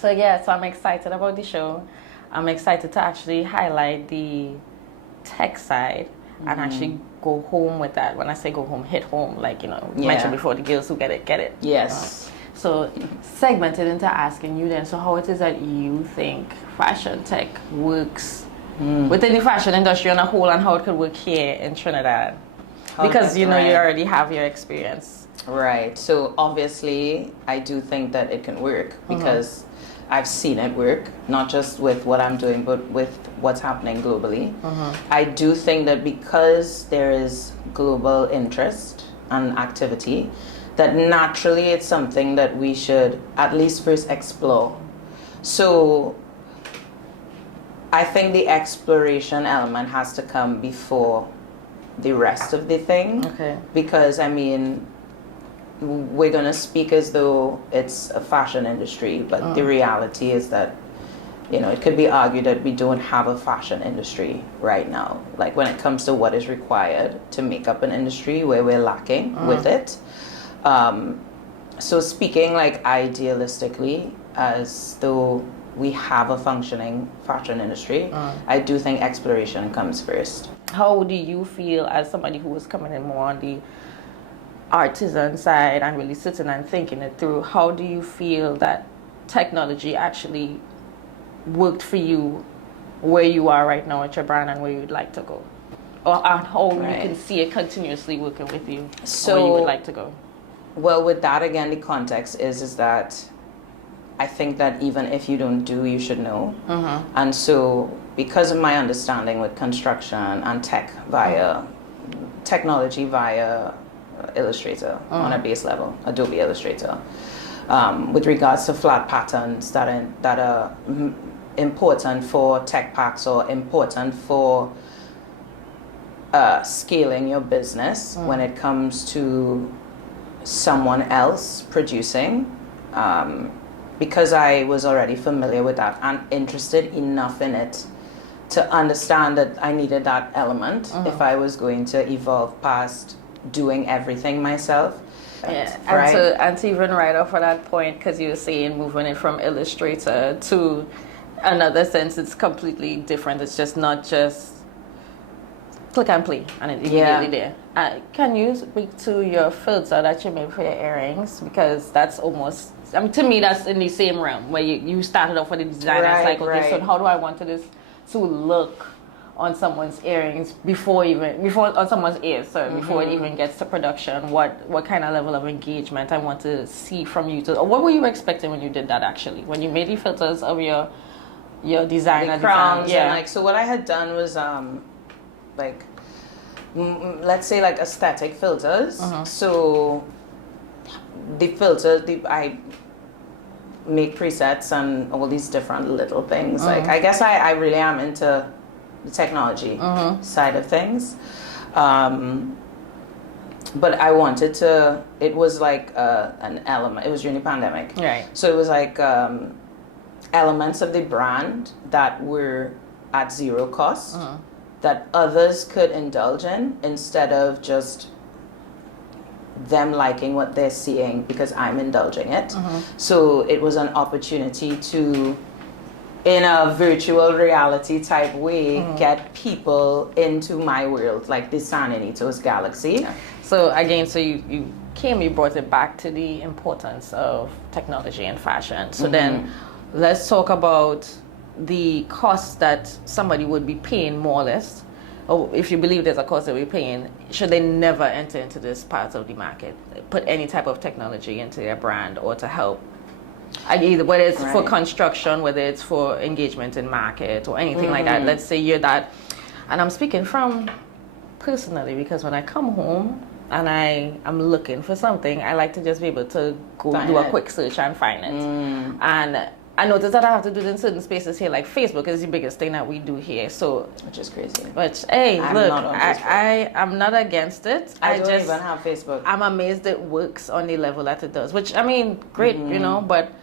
So yeah, so I'm excited about the show. I'm excited to actually highlight the tech side and actually go home with that. When I say go home, hit home, like mentioned before, the girls who get it. Yes. So segmented into asking you then, so how it is that you think fashion tech works within the fashion industry on a whole, and how it could work here in Trinidad? Because you already have your experience. Right. So obviously, I do think that it can work because I've seen it work, not just with what I'm doing, but with what's happening globally. I do think that because there is global interest and activity, that naturally it's something that we should at least first explore. So I think the exploration element has to come before the rest of the thing. Okay. Because I mean, we're going to speak as though it's a fashion industry, but the reality is that, it could be argued that we don't have a fashion industry right now. Like when it comes to what is required to make up an industry, where we're lacking with it. So speaking like idealistically, as though we have a functioning fashion industry, I do think exploration comes first. How do you feel as somebody who was coming in more on the artisan side and really sitting and thinking it through? How do you feel that technology actually worked for you where you are right now at your brand and where you'd like to go? Or how you can see it continuously working with you, so where you would like to go? Well, with that, again, the context is that I think that even if you don't do, you should know. And so because of my understanding with construction and tech via technology via Illustrator on a base level, Adobe Illustrator, with regards to flat patterns that are important for tech packs or important for scaling your business when it comes to someone else producing, because I was already familiar with that and interested enough in it to understand that I needed that element if I was going to evolve past doing everything myself. Yeah, right? and to even right off of that point, because you were saying moving it from Illustrator to another sense, it's completely different. It's just not just click and play and it's immediately there. Can you speak to your filter that you made for your earrings? Because that's almost, to me, that's in the same realm where you started off with the design. It's like, okay, so how do I want this to look on someone's earrings before on someone's ears, before it even gets to production? What kind of level of engagement I want to see from you? Or what were you expecting when you did that, actually, when you made the filters of your design? The crowns, and so what I had done was let's say like aesthetic filters. So the filters, I make presets and all these different little things. Like I guess I really am into the technology side of things, but I wanted to, it was like an element, it was during the pandemic, right? So it was like elements of the brand that were at zero cost that others could indulge in, instead of just them liking what they're seeing because I'm indulging it. So it was an opportunity to, in a virtual reality type way, get people into my world, like the Sanian Lewis galaxy. Yeah. So again, you brought it back to the importance of technology and fashion. So then let's talk about the cost that somebody would be paying, more or less, or if you believe there's a cost that we're paying, should they never enter into this part of the market, put any type of technology into their brand or to help, either whether it's for construction, whether it's for engagement in market or anything like that. Let's say you're that, and I'm speaking from personally, because when I come home and I'm looking for something, I like to just be able to go do a quick search and find it. And I noticed that I have to do it in certain spaces here, like Facebook is the biggest thing that we do here. So, which is crazy. Which, hey, look, I'm not against it. I don't even have Facebook. I'm amazed it works on the level that it does. Which, I mean, great, but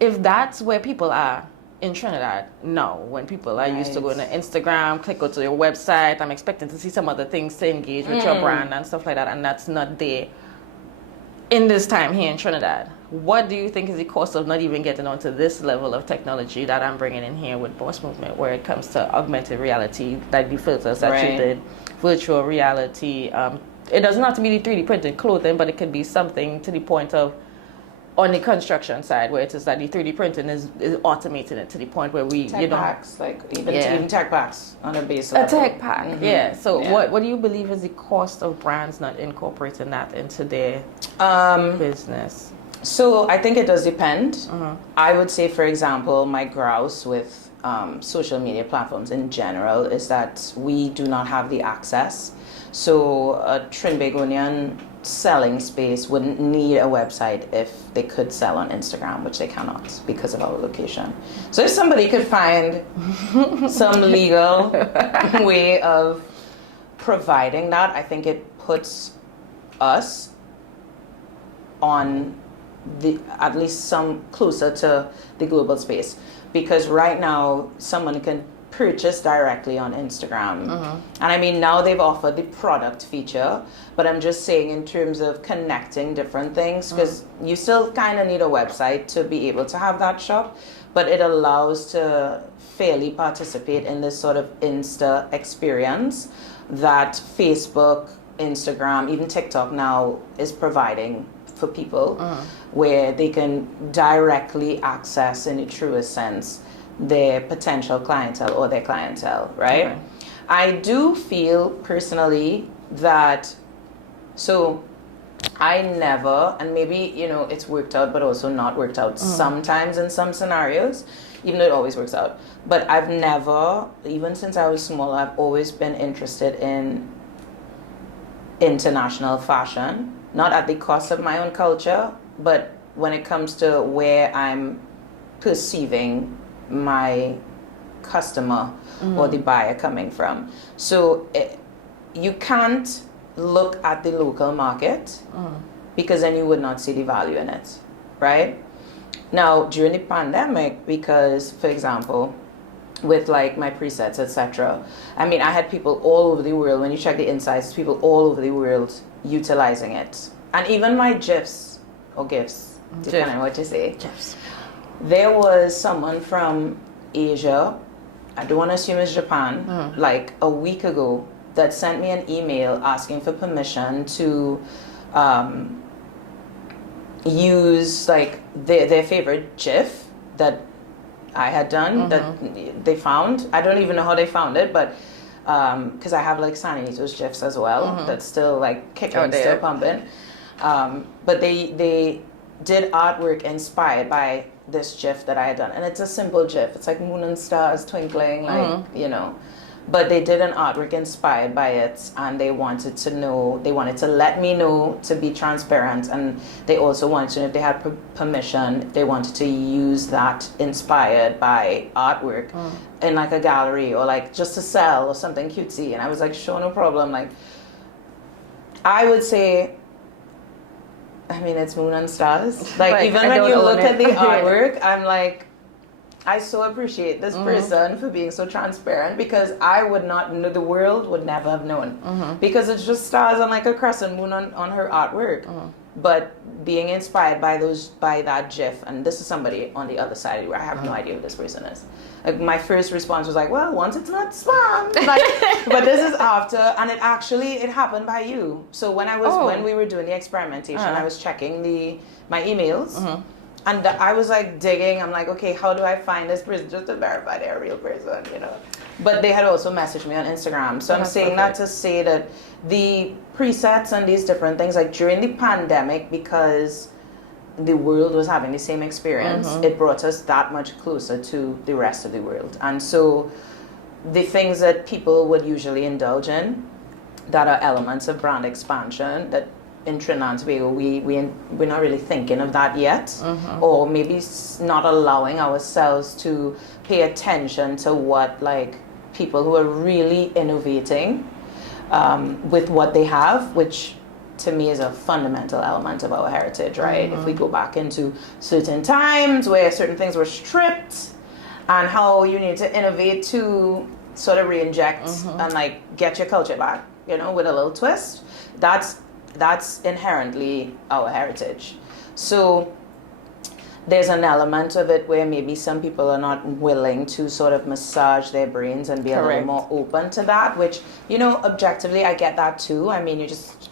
if that's where people are in Trinidad, no. When people are used to going to Instagram, go to your website, I'm expecting to see some other things to engage with your brand and stuff like that, and that's not there in this time here in Trinidad. what do you think is the cost of not even getting onto this level of technology that I'm bringing in here with Boss Movement, where it comes to augmented reality, like the filters that you did, virtual reality? It doesn't have to be the 3D printed clothing, but it could be something to the point of on the construction side, where it is that the 3D printing is automating it to the point where we, tech packs, like even tech packs on a base level. A tech pack, So what do you believe is the cost of brands not incorporating that into their business? So I think it does depend. I would say, for example, my grouse with social media platforms in general is that we do not have the access. So a Trinbagonian selling space wouldn't need a website if they could sell on Instagram, which they cannot because of our location. So if somebody could find some legal way of providing that, I think it puts us on at least some closer to the global space, because right now someone can purchase directly on Instagram. And I mean, now they've offered the product feature, but I'm just saying in terms of connecting different things, because you still kind of need a website to be able to have that shop, but it allows to fairly participate in this sort of Insta experience that Facebook, Instagram, even TikTok now is providing for people, where they can directly access, in the truest sense, their potential clientele or their clientele, right? Okay. I do feel personally that, so I never, and maybe, it's worked out, but also not worked out sometimes in some scenarios, even though it always works out. But I've never, even since I was small, I've always been interested in international fashion, not at the cost of my own culture, but when it comes to where I'm perceiving my customer or the buyer coming from. So you can't look at the local market because then you would not see the value in it, right? Now, during the pandemic, because, for example, with like my presets, etc., I mean, I had people all over the world, when you check the insights, people all over the world utilizing it. And even my GIFs, or GIFs, depending on what you say. GIFs. There was someone from Asia, I don't want to assume it's Japan, like a week ago, that sent me an email asking for permission to use like their favorite GIF that I had done, that they found. I don't even know how they found it, but because I have like Sanian Lewis GIFs as well, that's still like kicking, still pumping. But they did artwork inspired by this GIF that I had done, and it's a simple GIF. It's like moon and stars twinkling, like But they did an artwork inspired by it, and they wanted to let me know, to be transparent, and they also wanted to know if they had permission, if they wanted to use that inspired by artwork in like a gallery or like just to sell or something cutesy. And I was like, sure, no problem. Like, I would say, I mean, it's moon and stars. Like, right. Even when you look at the artwork, I'm like, I so appreciate this person for being so transparent, because I would not know, the world would never have known, because it's just stars and like a crescent moon on her artwork. But being inspired by that GIF, and this is somebody on the other side where I have no idea who this person is. Like, my first response was like, well, once it's not spam, like, but this is after, and it happened by you. So when we were doing the experimentation, I was checking my emails. And I was like digging. I'm like, okay, how do I find this person just to verify they're a real person, But they had also messaged me on Instagram. So I'm saying that to say that the presets and these different things, like during the pandemic, because the world was having the same experience, it brought us that much closer to the rest of the world. And so the things that people would usually indulge in that are elements of brand expansion, that in Trinidad and Tobago, we're not really thinking of that yet, or maybe not allowing ourselves to pay attention to what, like, people who are really innovating with what they have, which to me is a fundamental element of our heritage, right? If we go back into certain times where certain things were stripped, and how you need to innovate to sort of re-inject and like get your culture back, with a little twist, that's inherently our heritage. So there's an element of it where maybe some people are not willing to sort of massage their brains and be a little more open to that, which, you know, objectively, I get that too. I mean, you just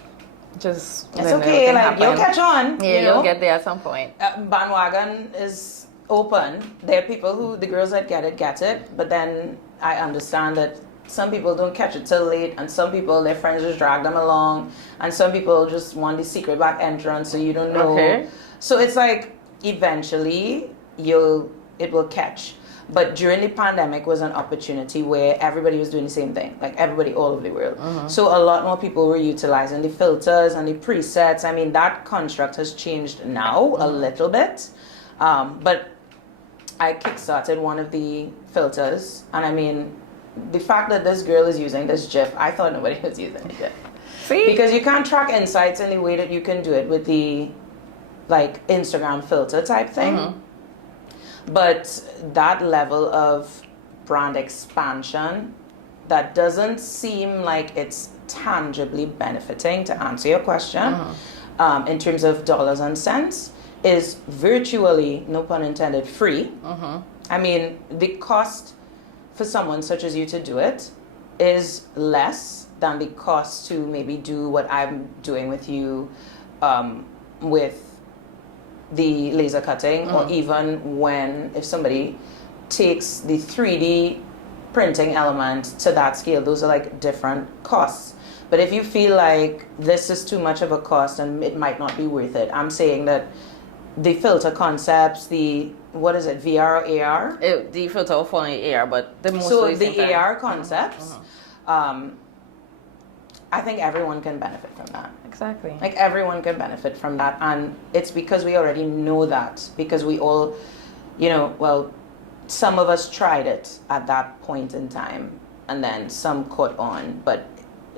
it's okay, like, you'll catch on. Yeah, you know? You'll get there at some point. Bandwagon is open. There are people who, the girls that get it, but then I understand that some people don't catch it till late, and some people, their friends just drag them along, and some people just want the secret back entrance, so you don't know. Okay. So it's like, eventually, it will catch. But during the pandemic was an opportunity where everybody was doing the same thing, like everybody all over the world. So a lot more people were utilizing the filters and the presets. I mean, that construct has changed now a little bit. But I kickstarted one of the filters, and I mean, the fact that this girl is using this GIF, I thought nobody was using it. See? Because you can't track insights in the way that you can do it with the, like, Instagram filter type thing. But that level of brand expansion that doesn't seem like it's tangibly benefiting, to answer your question, in terms of dollars and cents, is virtually, no pun intended, free. I mean, the cost for someone such as you to do it is less than the cost to maybe do what I'm doing with you with the laser cutting, or even if somebody takes the 3D printing element to that scale. Those are like different costs. But if you feel like this is too much of a cost and it might not be worth it, I'm saying that the filter concepts, what is it, VR or AR? The filter will fall in AR, but the most So the AR concepts, I think everyone can benefit from that. Exactly. Like, everyone can benefit from that, and it's because we already know that, because we all, you know, well, some of us tried it at that point in time, and then some caught on, but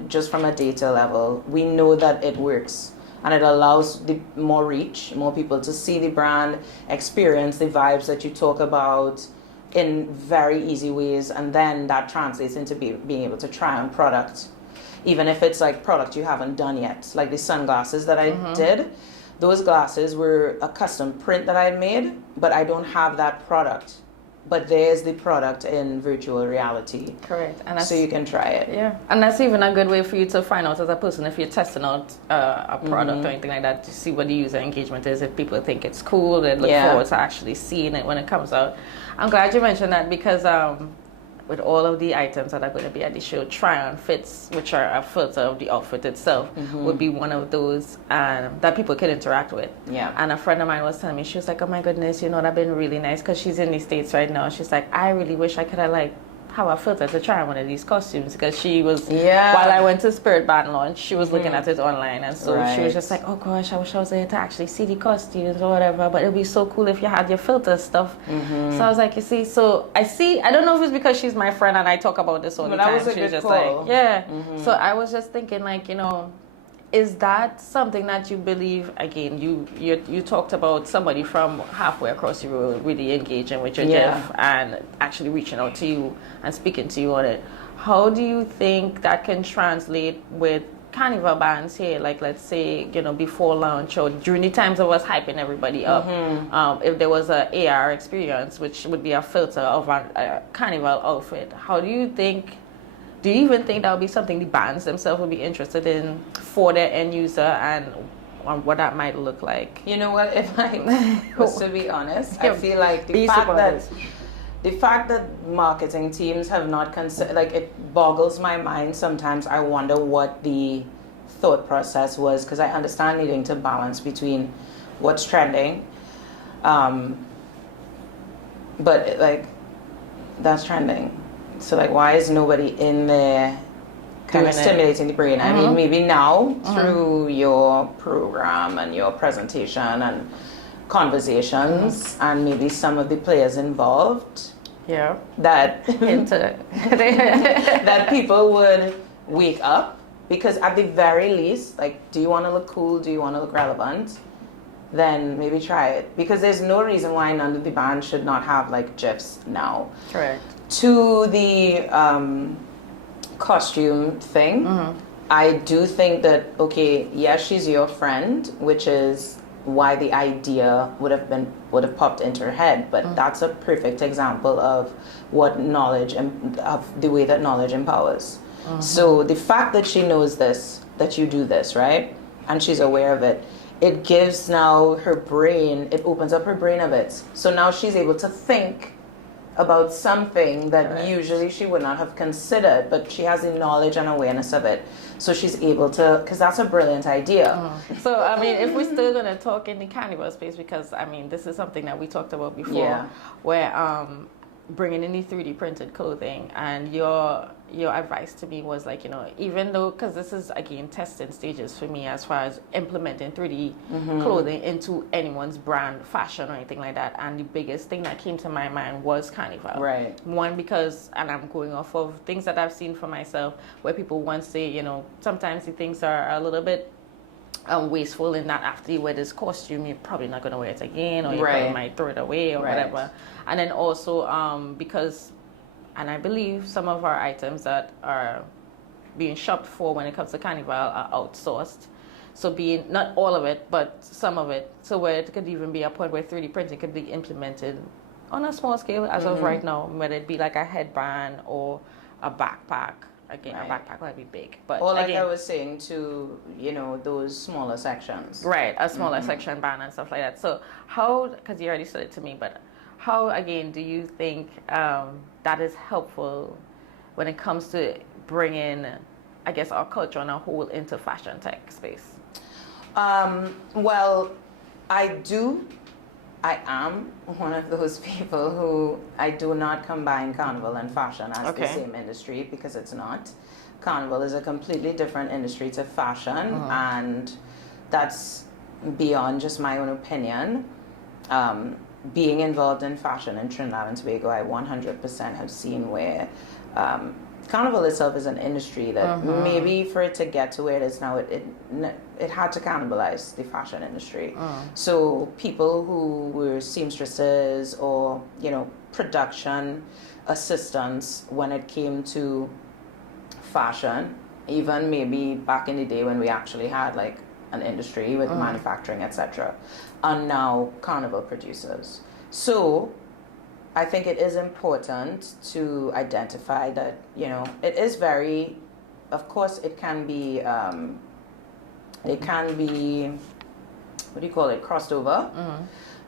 just from a data level, we know that it works, and it allows the more reach, more people to see the brand, experience the vibes that you talk about in very easy ways, and then that translates into being able to try on product. Even if it's like product you haven't done yet, like the sunglasses that I did, those glasses were a custom print that I had made, but I don't have that product. But there's the product in virtual reality. Correct. And so you can try it. Yeah. And that's even a good way for you to find out as a person if you're testing out a product or anything like that, to see what the user engagement is. If people think it's cool, they look forward to actually seeing it when it comes out. I'm glad you mentioned that, because with all of the items that are going to be at the show, try-on fits, which are a filter of the outfit itself, would be one of those that people can interact with. Yeah. And a friend of mine was telling me, she was like, oh my goodness, you know, that'd been really nice, because she's in the States right now. She's like, I really wish I could have, like, have a filter to try on one of these costumes, because she was, while I went to Spirit Band launch, she was looking at it online, and so she was just like, oh gosh, I wish I was there to actually see the costumes or whatever, but it'd be so cool if you had your filter stuff. So I was like, you see, so I don't know if it's because she's my friend and I talk about this all the time. She was just like, so I was just thinking, like, you know, is that something that you believe, again, you talked about somebody from halfway across the world really engaging with your GIF and actually reaching out to you and speaking to you on it. How do you think that can translate with carnival bands here? Like, let's say, you know, before launch or during the times of us hyping everybody up, if there was a AR experience, which would be a filter of a carnival outfit, how do you even think that would be something the bands themselves would be interested in for their end user, and what that might look like? You know what, if I was to be honest, I feel like the fact that marketing teams have not considered, like, it boggles my mind sometimes. I wonder what the thought process was, because I understand needing to balance between what's trending, but, like, that's trending. So, like, why is nobody in there kind of stimulating the brain? I mean, maybe now through your program and your presentation and conversations and maybe some of the players involved, that that people would wake up, because at the very least, like, do you want to look cool? Do you want to look relevant? Then maybe try it, because there's no reason why none of the bands should not have, like, GIFs now. Correct. To the costume thing, I do think that, okay, yes, she's your friend, which is why the idea would have popped into her head, but that's a perfect example of what knowledge and of the way that knowledge empowers. So the fact that she knows this, that you do this, right, and she's aware of it, it gives now her brain, it opens up her brain a bit. So now she's able to think about something that usually she would not have considered, but she has the knowledge and awareness of it. So she's able to, because that's a brilliant idea. So, I mean, if we're still going to talk in the carnival space, because, I mean, this is something that we talked about before, where bringing in the 3D printed clothing, and your advice to me was like, you know, even though, because this is again testing stages for me as far as implementing 3D clothing into anyone's brand, fashion or anything like that, and the biggest thing that came to my mind was carnival. Right. One, because, and I'm going off of things that I've seen for myself, where people once say, you know, sometimes the things are a little bit wasteful in that after you wear this costume, you're probably not going to wear it again, or you probably might throw it away or whatever. And then also because, and I believe some of our items that are being shopped for when it comes to carnival are outsourced. So being, not all of it, but some of it, so where it could even be a point where 3D printing could be implemented on a small scale as of right now, whether it be like a headband or a backpack. Again, a backpack might be big, but or like again, I was saying, to, you know, those smaller sections. Right, a smaller section band and stuff like that. So how, because you already said it to me, but how, again, do you think that is helpful when it comes to bringing, I guess, our culture on a whole into fashion tech space? Well, I am one of those people who I do not combine carnival and fashion as the same industry, because it's not. Carnival is a completely different industry to fashion, and that's beyond just my own opinion. Being involved in fashion in Trinidad and Tobago, I 100% have seen where carnival itself is an industry that maybe for it to get to where it is now, it had to cannibalize the fashion industry. So people who were seamstresses or, you know, production assistants when it came to fashion, even maybe back in the day when we actually had like an industry with manufacturing, etc., are now carnival producers. So I think it is important to identify that, you know, it is very, of course, it can be, what do you call it, crossed over,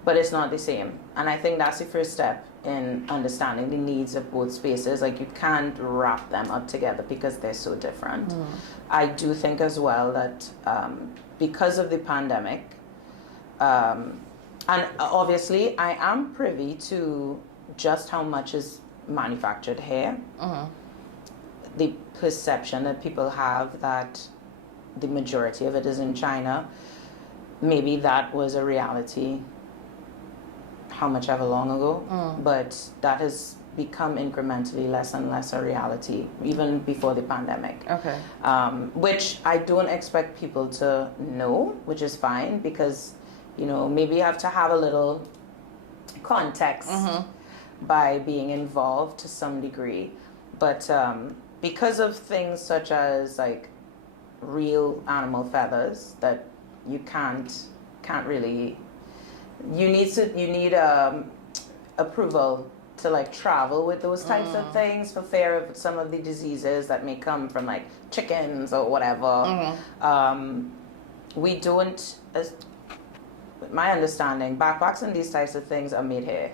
but it's not the same. And I think that's the first step in understanding the needs of both spaces. Like, you can't wrap them up together because they're so different. I do think as well that because of the pandemic, and obviously I am privy to just how much is manufactured here. The perception that people have that the majority of it is in China, maybe that was a reality how much ever long ago, but that has become incrementally less and less a reality, even before the pandemic. Which I don't expect people to know, which is fine, because, you know, maybe you have to have a little context by being involved to some degree. But because of things such as like real animal feathers that you can't really, you need approval to like travel with those types of things for fear of some of the diseases that may come from like chickens or whatever. We don't, my understanding, backpacks and these types of things are made here.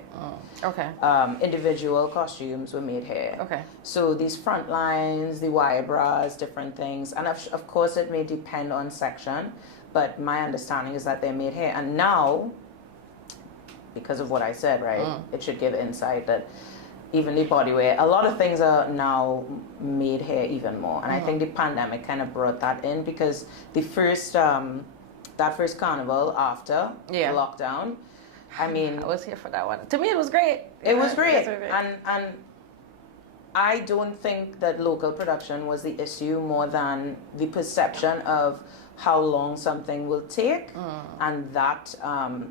Individual costumes were made here. So these front lines, the wire bras, different things, and of course it may depend on section, but my understanding is that they're made here. And now, because of what I said, right, it should give insight that even the body wear, a lot of things are now made here even more. And I think the pandemic kind of brought that in, because the first that first carnival after the lockdown, I mean, I was here for that one. To me, it was great. It was great. And I don't think that local production was the issue more than the perception of how long something will take, and that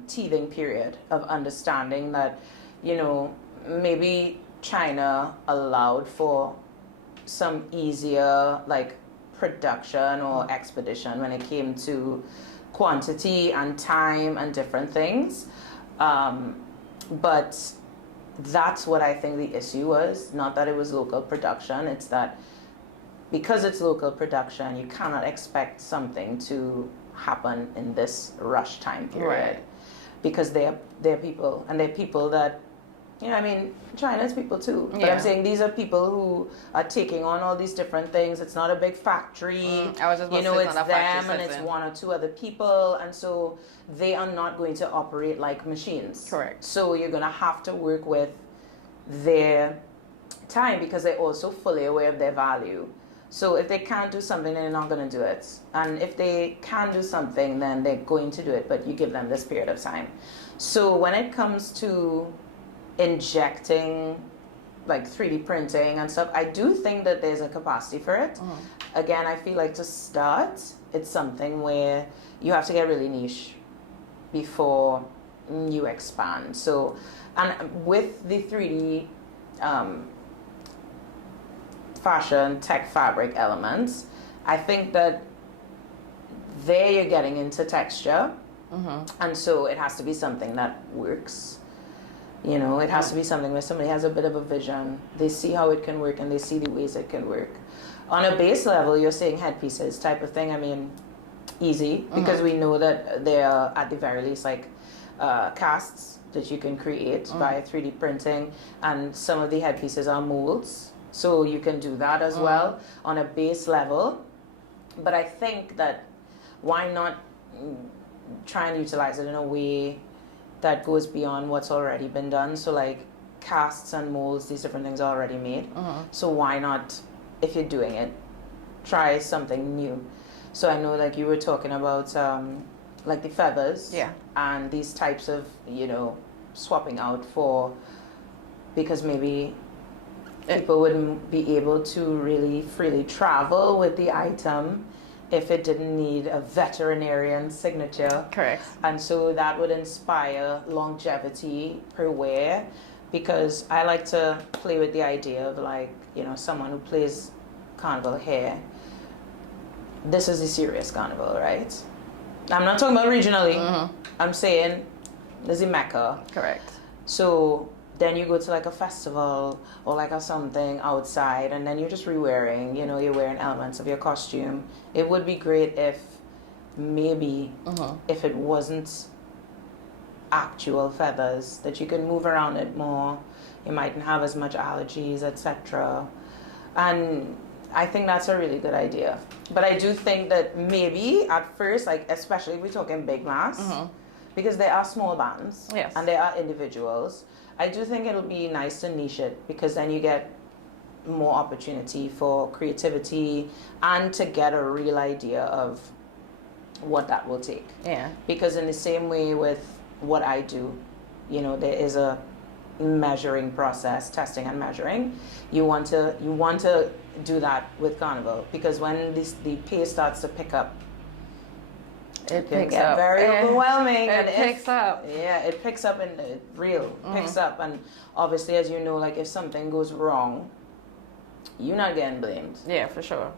teething period of understanding that, you know, maybe China allowed for some easier like production or expedition when it came to quantity and time and different things. But that's what I think the issue was. Not that it was local production. It's that because it's local production, you cannot expect something to happen in this rush time period. Right. Because they're people, and they're people that, I mean, China's people too. But I'm saying these are people who are taking on all these different things. It's not a big factory. I was just it's them and it's one or two other people, and so they are not going to operate like machines. Correct. So you're going to have to work with their time because they're also fully aware of their value. So if they can't do something, then they're not going to do it. And if they can do something, then they're going to do it, but you give them this period of time. So when it comes to injecting like 3D printing and stuff, I do think that there's a capacity for it. Again, I feel like to start, it's something where you have to get really niche before you expand. So, and with the 3D fashion tech fabric elements, I think that there you're getting into texture, and so it has to be something that works. It has to be something where somebody has a bit of a vision. They see how it can work and they see the ways it can work. On a base level, you're saying headpieces type of thing. I mean, easy, because we know that there are at the very least like casts that you can create via 3D printing, and some of the headpieces are molds. So you can do that as well on a base level. But I think that why not try and utilize it in a way that goes beyond what's already been done? So like casts and molds, these different things are already made. So why not, if you're doing it, try something new? So I know like you were talking about like the feathers and these types of, swapping out for, because maybe people wouldn't be able to really freely travel with the item if it didn't need a veterinarian signature. Correct. And so that would inspire longevity per wear, because I like to play with the idea of like, someone who plays carnival hair. This is a serious carnival, right? I'm not talking about regionally. I'm saying this is Mecca. Correct. So then you go to like a festival or like a something outside, and then you're just re-wearing, you're wearing elements of your costume. It would be great if maybe if it wasn't actual feathers, that you can move around it more. You mightn't have as much allergies, etc. And I think that's a really good idea. But I do think that maybe at first, like especially if we're talking big mass, because there are small bands and there are individuals, I do think it'll be nice to niche it, because then you get more opportunity for creativity and to get a real idea of what that will take. Yeah. Because in the same way with what I do, there is a measuring process, testing and measuring. You want to do that with carnival, because when the pace starts to pick up, it can get very overwhelming. It picks up. Yeah, it picks up and it picks up. And obviously, as you know, like if something goes wrong, you're not getting blamed. Yeah, for sure.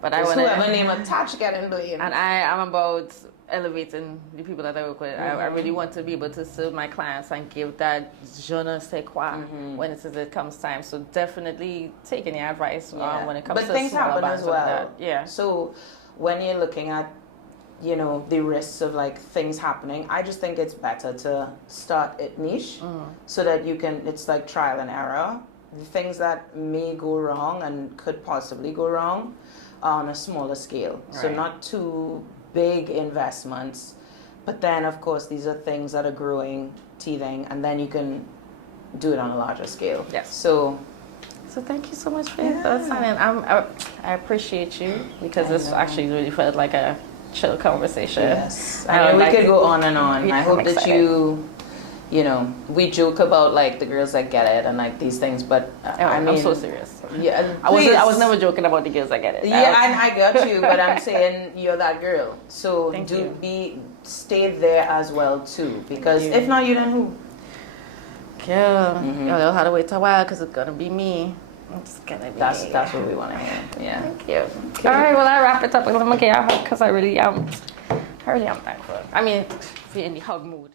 But I want whoever name attached getting blamed. And I'm about elevating the people that I work with. I really want to be able to serve my clients and give that je ne sais quoi when it comes time. So definitely taking your advice when it comes to things happen bands as well. Like that. Yeah. So when you're looking at the risks of like things happening, I just think it's better to start it niche so that it's like trial and error. The things that may go wrong and could possibly go wrong are on a smaller scale. Right. So not too big investments, but then of course these are things that are growing, teething, and then you can do it on a larger scale. Yes. So thank you so much for your thoughts, and I appreciate you, because this actually really felt like a chill conversation. Yes. I mean, we could go on and on. Yeah, I hope that we joke about like the girls that get it and like these things, but I'm so serious. Yeah, I was never joking about the girls that get it. Yeah, I got you, but I'm saying you're that girl. So stay there as well too, because if not you, then who? Yeah, you'll have to wait a while, because it's gonna be me. It's gonna be that's what we want to hear. Yeah. Thank you. Okay. All right, well, I wrap it up. I'm gonna get out because I really am I really am thankful. I mean, if you're in the hug mood.